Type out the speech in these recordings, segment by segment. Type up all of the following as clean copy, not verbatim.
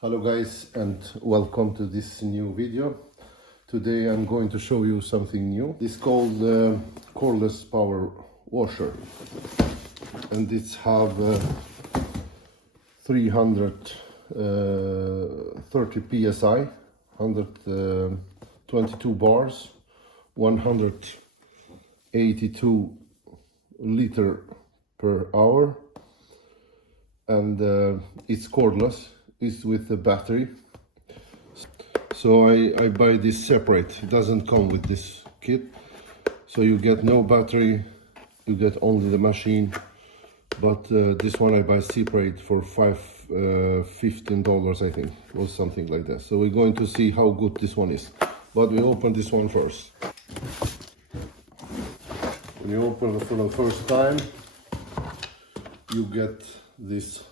Hello guys, and welcome to this new video. Today I'm going to show you something new. It's called cordless power washer, and it's have 330 psi, 122 bars, 182 liter per hour, and it's cordless. Is with the battery. So I buy this separate. It doesn't come with this kit, so you get no battery, you get only the machine. But this one I buy separate for $15, I think, or something like that. So we're going to see how good this one is, but we open this one first. When you open it for the first time, you get this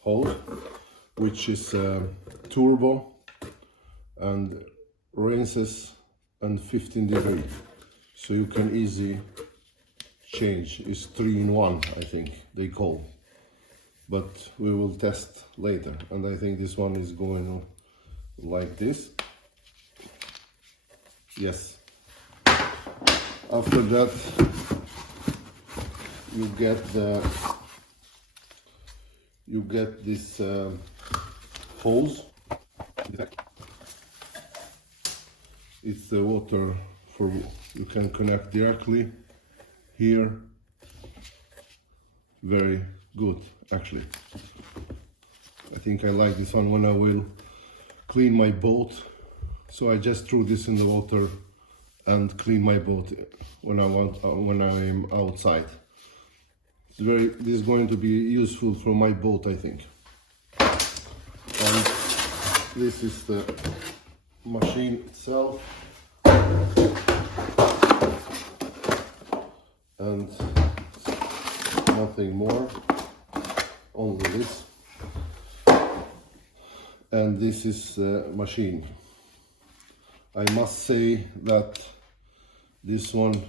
hose, which is turbo and rinses and 15 degree, so you can easy change. It's 3-in-1, I think they call, but we will test later. And I think this one is going like this. Yes. After that you get this hose. It's the water for, you can connect directly here. Very good, actually. I think I like this one when I will clean my boat. So I just threw this in the water and clean my boat when I'm outside. This is going to be useful for my boat, I think. And this is the machine itself, and nothing more, only this. And this is the machine. I must say that this one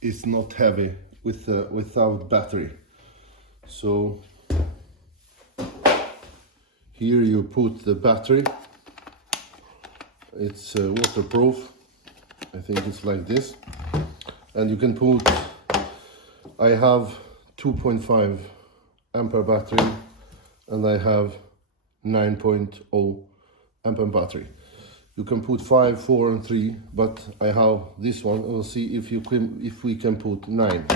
is not heavy without battery. So here you put the battery. It's waterproof. I think it's like this, and you can put, I have 2.5 ampere battery and I have 9.0 ampere battery. You can put 5, 4 and 3, but I have this one. We'll see if we can put 9.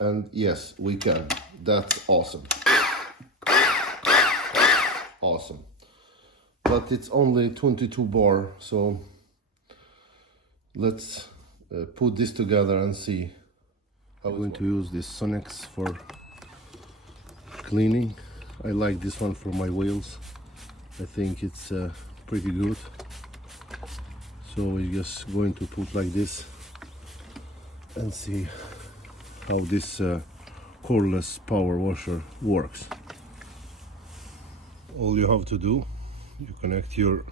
And yes, we can. That's awesome. Awesome. But it's only 22 bar, so let's put this together and see. I'm going to use this Sonex for cleaning. I like this one for my wheels. I think it's pretty good. So we're just going to put like this and see how this cordless power washer works. All you have to do, you connect your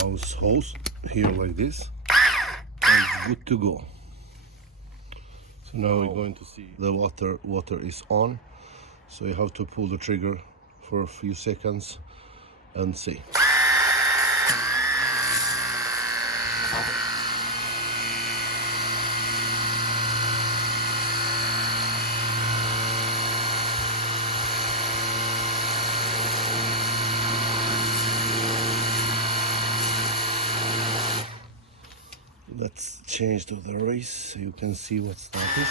house hose here like this, and it's good to go. So now we're going to see the water is on, so you have to pull the trigger for a few seconds and see. Let's change to the race so you can see what's that is.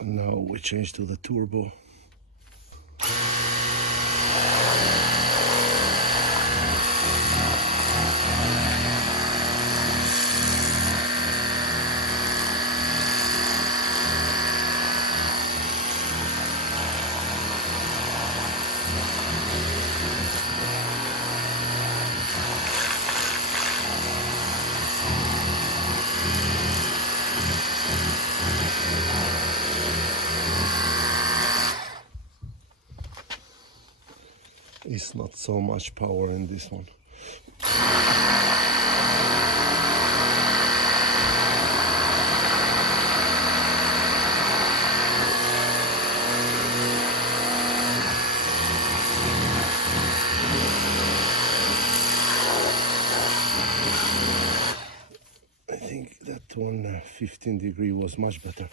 And now we change to the turbo. It's not so much power in this one. that one 15 degree was much better.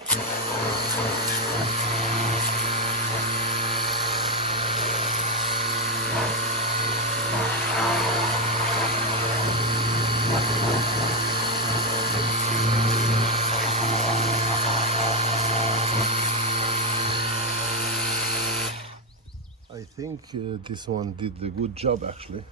I think this one did a good job actually.